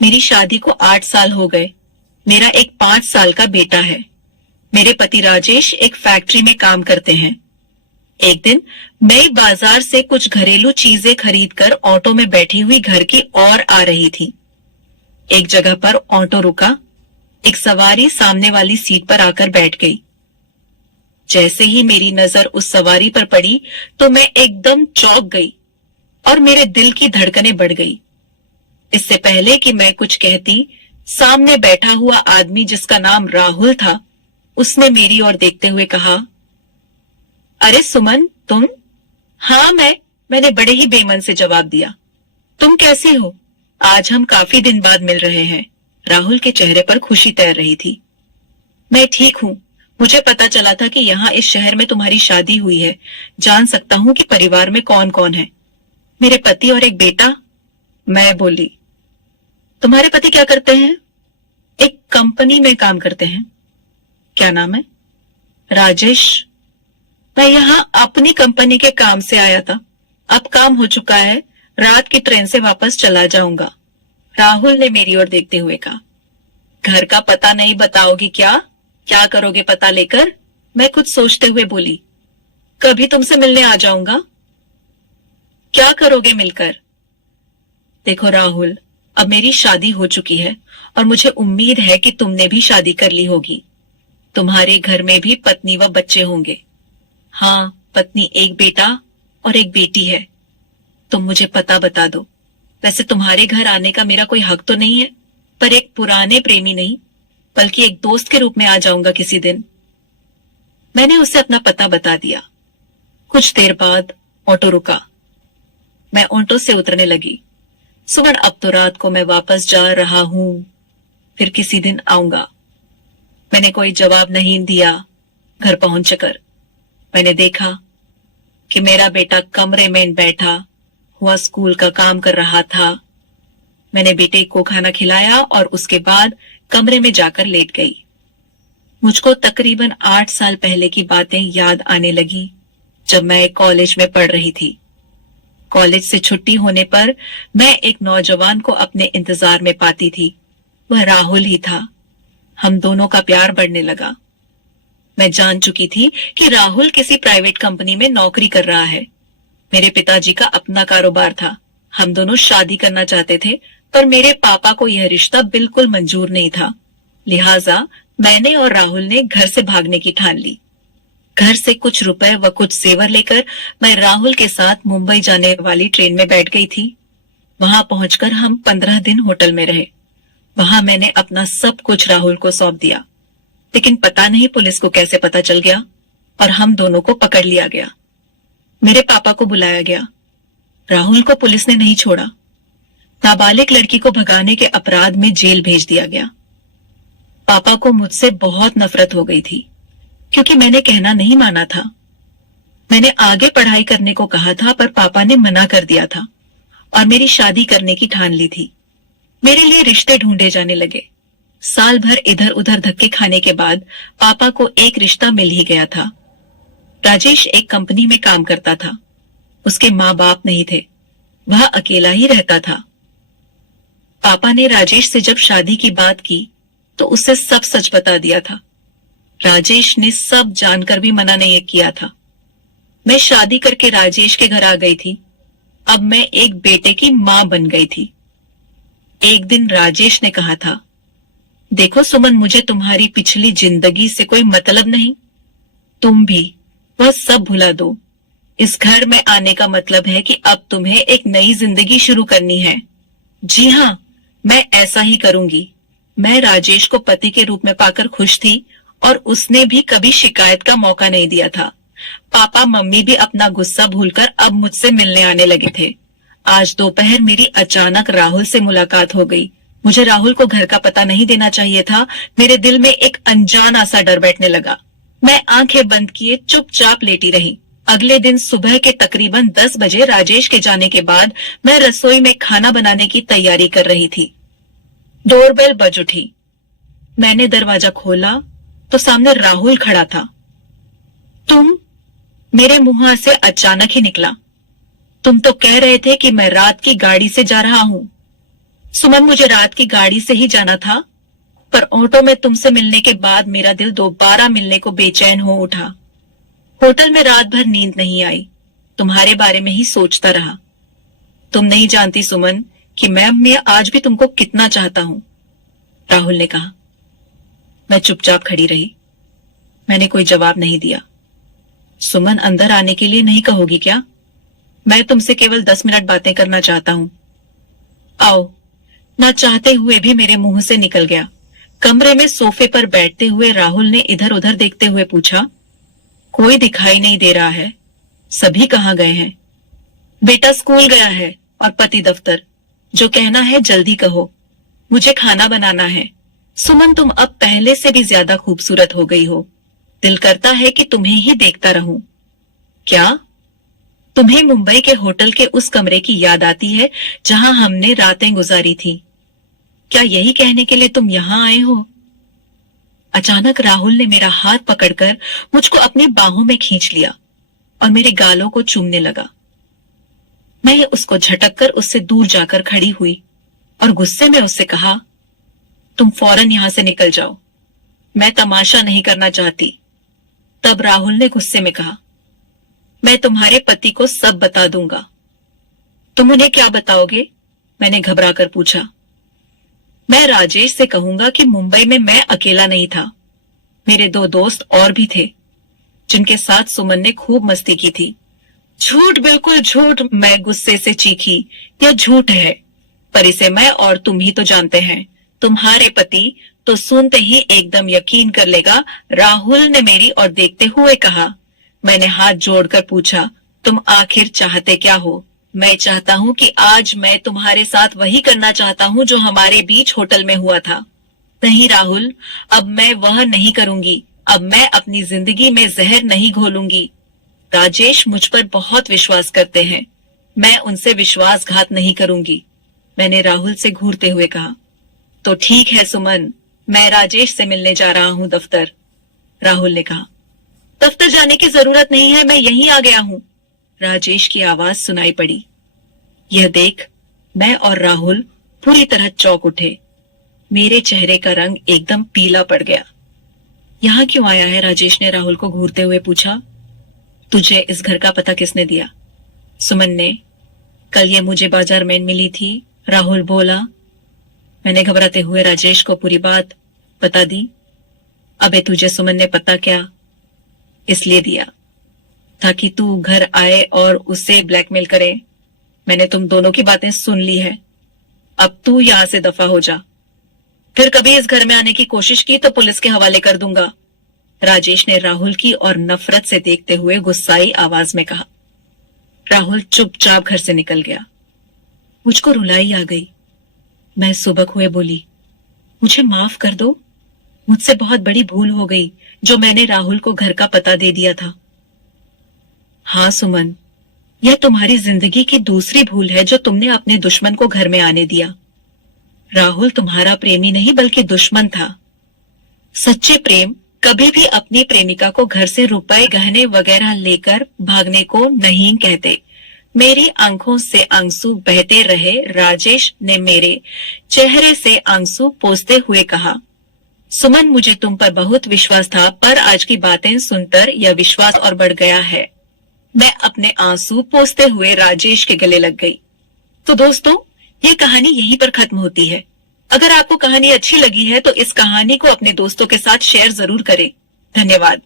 मेरी शादी को 8 साल हो गए। मेरा एक 5 साल का बेटा है। मेरे पति राजेश एक फैक्ट्री में काम करते हैं। एक दिन मैं बाजार से कुछ घरेलू चीजें खरीदकर ऑटो में बैठी हुई घर की ओर आ रही थी। एक जगह पर ऑटो रुका। एक सवारी सामने वाली सीट पर आकर बैठ गई। जैसे ही मेरी नजर उस सवारी पर पड़ी तो मैं एकदम चौंक गई और मेरे दिल की धड़कनें बढ़ गई। इससे पहले कि मैं कुछ कहती, सामने बैठा हुआ आदमी जिसका नाम राहुल था, उसने मेरी ओर देखते हुए कहा, अरे सुमन, तुम? हाँ, मैंने बड़े ही बेमन से जवाब दिया। तुम कैसी हो? आज हम काफी दिन बाद मिल रहे हैं। राहुल के चेहरे पर खुशी तैर रही थी। मैं ठीक हूँ। मुझे पता चला था कि यहाँ इस शहर में तुम्हारी शादी हुई है। जान सकता हूँ कि परिवार में कौन कौन है? मेरे पति और एक बेटा, मैं बोली। तुम्हारे पति क्या करते हैं? एक कंपनी में काम करते हैं। क्या नाम है? राजेश। मैं यहाँ अपनी कंपनी के काम से आया था। अब काम हो चुका है, रात की ट्रेन से वापस चला जाऊंगा। राहुल ने मेरी ओर देखते हुए कहा। घर का पता नहीं बताओगी क्या? क्या करोगे पता लेकर? मैं कुछ सोचते हुए बोली। कभी तुमसे मिलने आ जाऊंगा। क्या करोगे मिलकर? देखो राहुल, अब मेरी शादी हो चुकी है और मुझे उम्मीद है कि तुमने भी शादी कर ली होगी। तुम्हारे घर में भी पत्नी व बच्चे होंगे। हाँ, पत्नी, एक बेटा और एक बेटी है। तुम मुझे पता बता दो। वैसे तुम्हारे घर आने का मेरा कोई हक तो नहीं है, पर एक पुराने प्रेमी नहीं, बल्कि एक दोस्त के रूप में आ जाऊंगा किसी दिन। मैंने उसे अपना पता बता दिया। कुछ देर बाद ऑटो रुका। मैं ऑटो से उतरने लगी। सुमन, अब तो रात को मैं वापस जा रहा हूं, फिर किसी दिन आऊंगा। मैंने कोई जवाब नहीं दिया। घर पहुंचकर मैंने देखा कि मेरा बेटा कमरे में बैठा हुआ स्कूल का काम कर रहा था। मैंने बेटे को खाना खिलाया और उसके बाद कमरे में जाकर लेट गई। मुझको तकरीबन 8 साल पहले की बातें याद आने लगी, जब मैं कॉलेज में पढ़ रही थी। कॉलेज से छुट्टी होने पर मैं एक नौजवान को अपने इंतजार में पाती थी। वह राहुल ही था। हम दोनों का प्यार बढ़ने लगा। मैं जान चुकी थी कि राहुल किसी प्राइवेट कंपनी में नौकरी कर रहा है। मेरे पिताजी का अपना कारोबार था। हम दोनों शादी करना चाहते थे, पर मेरे पापा को यह रिश्ता बिल्कुल मंजूर नहीं था। लिहाजा मैंने और राहुल ने घर से भागने की ठान ली। घर से कुछ रुपए व कुछ जेवर लेकर मैं राहुल के साथ मुंबई जाने वाली ट्रेन में बैठ गई थी। वहां पहुंचकर हम 15 दिन होटल में रहे। वहां मैंने अपना सब कुछ राहुल को सौंप दिया, लेकिन पता नहीं पुलिस को कैसे पता चल गया और हम दोनों को पकड़ लिया गया। मेरे पापा को बुलाया गया। राहुल को पुलिस ने नहीं छोड़ा। नाबालिग लड़की को भगाने के अपराध में जेल भेज दिया गया। पापा को मुझसे बहुत नफरत हो गई थी, क्योंकि मैंने कहना नहीं माना था। मैंने आगे पढ़ाई करने को कहा था, पर पापा ने मना कर दिया था और मेरी शादी करने की ठान ली थी। मेरे लिए रिश्ते ढूंढे जाने लगे। साल भर इधर उधर धक्के खाने के बाद पापा को एक रिश्ता मिल ही गया था। राजेश एक कंपनी में काम करता था। उसके माँ बाप नहीं थे। वह अकेला ही रहता था। पापा ने राजेश से जब शादी की बात की तो उसे सब सच बता दिया था। राजेश ने सब जानकर भी मना नहीं किया था। मैं शादी करके राजेश के घर आ गई थी। अब मैं एक बेटे की मां बन गई थी। एक दिन राजेश ने कहा था, देखो सुमन, मुझे तुम्हारी पिछली जिंदगी से कोई मतलब नहीं। तुम भी वह सब भुला दो। इस घर में आने का मतलब है कि अब तुम्हें एक नई जिंदगी शुरू करनी है। जी हाँ, मैं ऐसा ही करूंगी। मैं राजेश को पति के रूप में पाकर खुश थी और उसने भी कभी शिकायत का मौका नहीं दिया था। पापा मम्मी भी अपना गुस्सा भूलकर अब मुझसे मिलने आने लगे थे। आज दोपहर मेरी अचानक राहुल से मुलाकात हो गई। मुझे राहुल को घर का पता नहीं देना चाहिए था। मेरे दिल में एक अनजाना सा डर बैठने लगा। मैं आंखें बंद किए चुपचाप लेटी रही। अगले दिन सुबह के तकरीबन 10 बजे राजेश के जाने के बाद मैं रसोई में खाना बनाने की तैयारी कर रही थी। डोरबेल बज उठी। मैंने दरवाजा खोला तो सामने राहुल खड़ा था। तुम? मेरे मुंह से अचानक ही निकला। तुम तो कह रहे थे कि मैं रात की गाड़ी से जा रहा हूं। सुमन, मुझे रात की गाड़ी से ही जाना था, पर ऑटो में तुमसे मिलने के बाद मेरा दिल दोबारा मिलने को बेचैन हो उठा। होटल में रात भर नींद नहीं आई, तुम्हारे बारे में ही सोचता रहा। तुम नहीं जानती सुमन कि मैं आज भी तुमको कितना चाहता हूं, राहुल ने कहा। मैं चुपचाप खड़ी रही। मैंने कोई जवाब नहीं दिया। सुमन, अंदर आने के लिए नहीं कहोगी क्या? मैं तुमसे केवल 10 मिनट बातें करना चाहता हूं। आओ। ना चाहते हुए भी मेरे मुंह से निकल गया। कमरे में सोफे पर बैठते हुए राहुल ने इधर उधर देखते हुए पूछा, कोई दिखाई नहीं दे रहा है, सभी कहाँ गए हैं? बेटा स्कूल गया है और पति दफ्तर। जो कहना है जल्दी कहो, मुझे खाना बनाना है। सुमन, तुम अब पहले से भी ज्यादा खूबसूरत हो गई हो। दिल करता है कि तुम्हें ही देखता रहूं। क्या तुम्हें मुंबई के होटल के उस कमरे की याद आती है जहां हमने रातें गुजारी थी? क्या यही कहने के लिए तुम यहां आए हो? अचानक राहुल ने मेरा हाथ पकड़कर मुझको अपनी बाहों में खींच लिया और मेरे गालों को चूमने लगा। मैं उसको झटक कर उससे दूर जाकर खड़ी हुई और गुस्से में उससे कहा, तुम फौरन यहां से निकल जाओ, मैं तमाशा नहीं करना चाहती। तब राहुल ने गुस्से में कहा, मैं तुम्हारे पति को सब बता दूंगा। तुम उन्हें क्या बताओगे? मैंने घबरा कर पूछा। मैं राजेश से कहूंगा कि मुंबई में मैं अकेला नहीं था, मेरे 2 दोस्त और भी थे जिनके साथ सुमन ने खूब मस्ती की थी। झूठ, बिल्कुल झूठ, मैं गुस्से से चीखी। यह झूठ है, पर इसे मैं और तुम ही तो जानते हैं। तुम्हारे पति तो सुनते ही एकदम यकीन कर लेगा, राहुल ने मेरी ओर देखते हुए कहा। मैंने हाथ जोड़कर पूछा, तुम आखिर चाहते क्या हो? मैं चाहता हूं कि आज मैं तुम्हारे साथ वही करना चाहता हूं जो हमारे बीच होटल में हुआ था। नहीं राहुल, अब मैं वह नहीं करूंगी। अब मैं अपनी जिंदगी में जहर नहीं घोलूंगी। राजेश मुझ पर बहुत विश्वास करते हैं, मैं उनसे विश्वासघात नहीं करूंगी, मैंने राहुल से घूरते हुए कहा। तो ठीक है सुमन, मैं राजेश से मिलने जा रहा हूं दफ्तर, राहुल ने कहा। दफ्तर जाने की जरूरत नहीं है, मैं यहीं आ गया हूं, राजेश की आवाज सुनाई पड़ी। यह देख मैं और राहुल पूरी तरह चौंक उठे। मेरे चेहरे का रंग एकदम पीला पड़ गया। यहां क्यों आया है? राजेश ने राहुल को घूरते हुए पूछा। तुझे इस घर का पता किसने दिया? सुमन ने। कल ये मुझे बाजार में मिली थी, राहुल बोला। मैंने घबराते हुए राजेश को पूरी बात बता दी। अबे तुझे सुमन ने पता क्या इसलिए दिया ताकि तू घर आए और उसे ब्लैकमेल करे। मैंने तुम दोनों की बातें सुन ली है, अब तू यहां से दफा हो जा। फिर कभी इस घर में आने की कोशिश की तो पुलिस के हवाले कर दूंगा, राजेश ने राहुल की और नफरत से देखते हुए गुस्साई आवाज में कहा। राहुल चुपचाप घर से निकल गया। मुझको रुलाई आ गई। मैं सुबक हुए बोली, मुझे माफ कर दो, मुझसे बहुत बड़ी भूल हो गई जो मैंने राहुल को घर का पता दे दिया था। हाँ सुमन, यह तुम्हारी जिंदगी की दूसरी भूल है जो तुमने अपने दुश्मन को घर में आने दिया। राहुल तुम्हारा प्रेमी नहीं बल्कि दुश्मन था। सच्चे प्रेम कभी भी अपनी प्रेमिका को घर से रुपए गहने वगैरह लेकर भागने को नहीं कहते। मेरी आंखों से आंसू बहते रहे, राजेश ने मेरे चेहरे से आंसू पोंछते हुए कहा। सुमन, मुझे तुम पर बहुत विश्वास था, पर आज की बातें सुनकर यह विश्वास और बढ़ गया है। मैं अपने आंसू पोंछते हुए राजेश के गले लग गई। तो दोस्तों, ये कहानी यहीं पर खत्म होती है। अगर आपको कहानी अच्छी लगी है तो इस कहानी को अपने दोस्तों के साथ शेयर जरूर करें। धन्यवाद।